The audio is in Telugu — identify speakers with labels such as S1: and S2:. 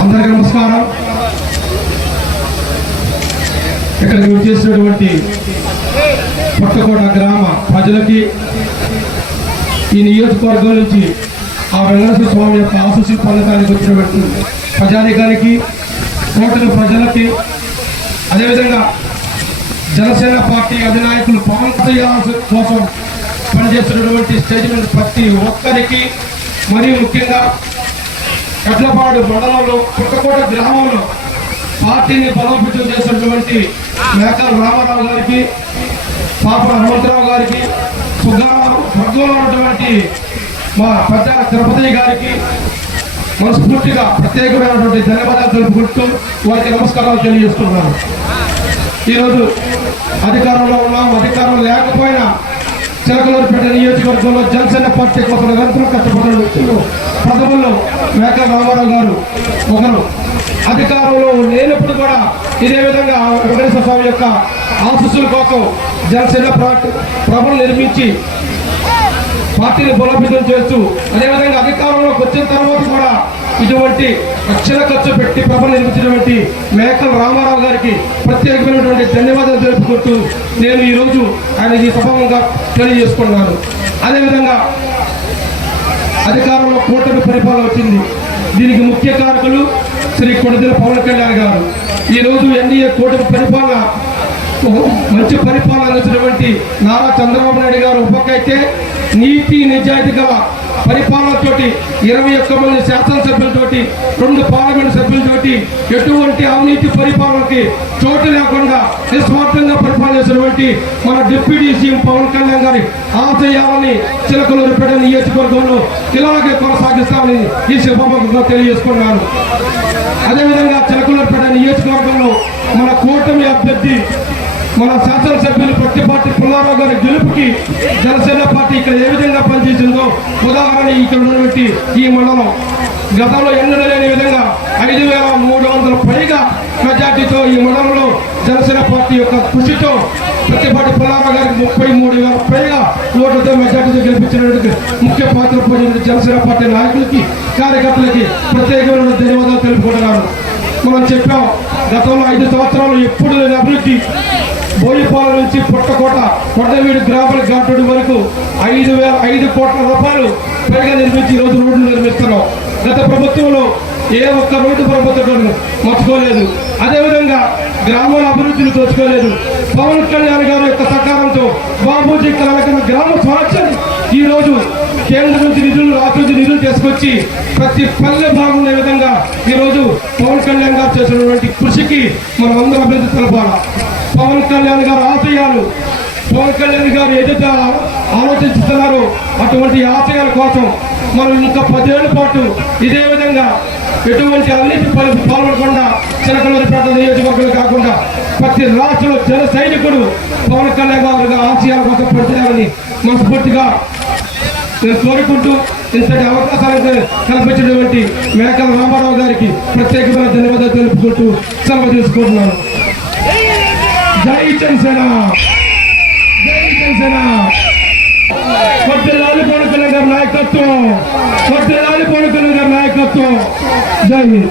S1: అందరికీ నమస్కారం. ఇక్కడికి వచ్చేసినటువంటి పట్టకోట గ్రామ ప్రజలకి ఈ నియోజకవర్గం నుంచి ఆ వెంకటేశ్వర స్వామి యొక్క ఆశస్సు పొందడానికి వచ్చినటువంటి ప్రజానికానికి కోటల ప్రజలకి అదేవిధంగా జనసేన పార్టీ అధినాయకులు పవన్ కళ్యాణ్ కోసం పనిచేస్తున్నటువంటి స్టేజ్ ప్రతి ఒక్కరికి మరియు ముఖ్యంగా కట్లపాడు మండలంలో పుట్టకోట గ్రామంలో పార్టీని బలోపేతం చేసినటువంటి మేకల రామారావు గారికి పాప హనుమంతరావు గారికి సుగ్గారావు వర్గంలో ఉన్నటువంటి మా పెద్ద తిరుపతి గారికి మనస్ఫూర్తిగా ప్రత్యేకమైనటువంటి ధన్యవాదాలు తెలుపుకుంటూ వారికి నమస్కారాలు తెలియజేస్తున్నాను. ఈరోజు అధికారంలో ఉన్నాం అధికారం లేకపోయినా చిలకలూరుపేట నియోజకవర్గంలో జనసేన పార్టీ కోసం నిరంతరం కష్టపడిన వ్యక్తులు? ప్రథమంలో మేక రామారావు గారు ఒకరు. అధికారంలో లేనప్పుడు కూడా ఇదే విధంగా వెంకటేశ్వర స్వామి యొక్క ఆశస్సుల కోసం జనసేన పార్టీ ప్రభులు నిర్మించి పార్టీని బలోపేతం చేస్తూ అదేవిధంగా అధికారంలోకి వచ్చిన తర్వాత కూడా ఇటువంటి లక్షల ఖర్చు పెట్టి ప్రభలు నిర్మించినటువంటి మేకల రామారావు గారికి ప్రత్యేకమైనటువంటి ధన్యవాదాలు తెలుపుకుంటూ నేను ఈరోజు ఆయన ఈ సభంగా తెలియజేసుకున్నాను. అదేవిధంగా అధికారంలో కూటమి పరిపాలన వచ్చింది. దీనికి ముఖ్య కారకులు శ్రీ కొడుదల పవన్ కళ్యాణ్ గారు. ఈరోజు ఎన్డీఏ కూటమి పరిపాలన మంచి పరిపాలన అందించినటువంటి నారా చంద్రబాబు నాయుడు గారు ఒక నీతి నిజాయితీ గల పరిపాలనతోటి ఇరవై ఒక్క మంది శాసనసభ్యులతోటి రెండు పార్లమెంట్ సభ్యులతోటి ఎటువంటి అవినీతి పరిపాలనకి చోటు లేకుండా నిస్వార్థంగా పరిపాలన చేసినటువంటి మన డిప్యూటీ సీఎం పవన్ కళ్యాణ్ గారి ఆశయాలని చిలకలూరుపేట నియోజకవర్గంలో ఇలాగే కొనసాగిస్తామని ఈ సభాముఖంగా తెలియజేసుకున్నాను. అదేవిధంగా చిలకలూరుపేట నియోజకవర్గంలో మన కూటమి అభ్యర్థి మన శాసనసభ్యులు పట్టిపాటి పుల్లారావు గారి గెలుపుకి జనసేన పార్టీ ఇక్కడ ఏ విధంగా పనిచేసిందో ఉదాహరణ ఇక్కడ ఉన్నటువంటి ఈ మండలం. గతంలో ఎన్నడూ లేని విధంగా ఐదు వేల మూడు వందల పైగా మెజార్టీతో ఈ మండలంలో జనసేన పార్టీ యొక్క కృషితో ప్రతిపాటి పుల్లారావు గారికి ముప్పై మూడు వేల పైగా ఓట్లతో మెజార్టీతో గెలిపించినటువంటి ముఖ్య పాత్ర పోయిన జనసేన పార్టీ నాయకులకి కార్యకర్తలకి ప్రత్యేకమైన ధన్యవాదాలు తెలుపుకుంటున్నాను. మనం చెప్పాం గతంలో ఐదు సంవత్సరాలు ఎప్పుడు లేని అభివృద్ధి బోయిపాల నుంచి పుట్టకోట కొండవీడు గ్రామాల గంటడి వరకు ఐదు వేల ఐదు కోట్ల రూపాయలు పైగా నిర్మించి ఈరోజు రోజు రోడ్లు నిర్మిస్తున్నాం. గత ప్రభుత్వంలో ఏ ఒక్క రోడ్డు ప్రభుత్వం మర్చుకోలేదు అదేవిధంగా గ్రామాల అభివృద్ధిని దోచుకోలేదు. పవన్ కళ్యాణ్ గారి యొక్క సహకారంతో బాబూజీ కలగన గ్రామ స్వచ్ఛని ఈ రోజు కేంద్రం నుంచి నిధులు రాష్ట్రం నుంచి నిధులు తీసుకొచ్చి ప్రతి పల్లె బాగుండే విధంగా ఈరోజు పవన్ కళ్యాణ్ గారు చేసినటువంటి కృషికి మనం అందరం అభివృద్ధి తెలపాలి పవన్ కళ్యాణ్ గారు ఆశయాలు. పవన్ కళ్యాణ్ గారు ఏదైతే ఆలోచిస్తున్నారో అటువంటి ఆశయాల కోసం మనం ఇంకా పదేళ్ళ పాటు ఇదే విధంగా ఎటువంటి అవినీతి పలు పాల్గొనకుండా చిలకలూరిపేట నియోజకవర్గం కాకుండా ప్రతి రాష్ట్రంలో జన సైనికుడు పవన్ కళ్యాణ్ గారు ఆశయాల కోసం పడుతున్నారని మనస్ఫూర్తిగా నేను కోరుకుంటూ ఇంతటి అవకాశాలు కల్పించినటువంటి మేకల రామారావు గారికి ప్రత్యేకమైన ధన్యవాదాలు తెలుపుకుంటూ సెలవు తీసుకుంటున్నాను. జై జనసేన! జై జనసేన! కొట్టెలాలి పవన్ కళ్యాణ్ గారి నాయకత్వం! కొట్టెలాలి పవన్ కళ్యాణ్ గారి నాయకత్వం! జై హింద్!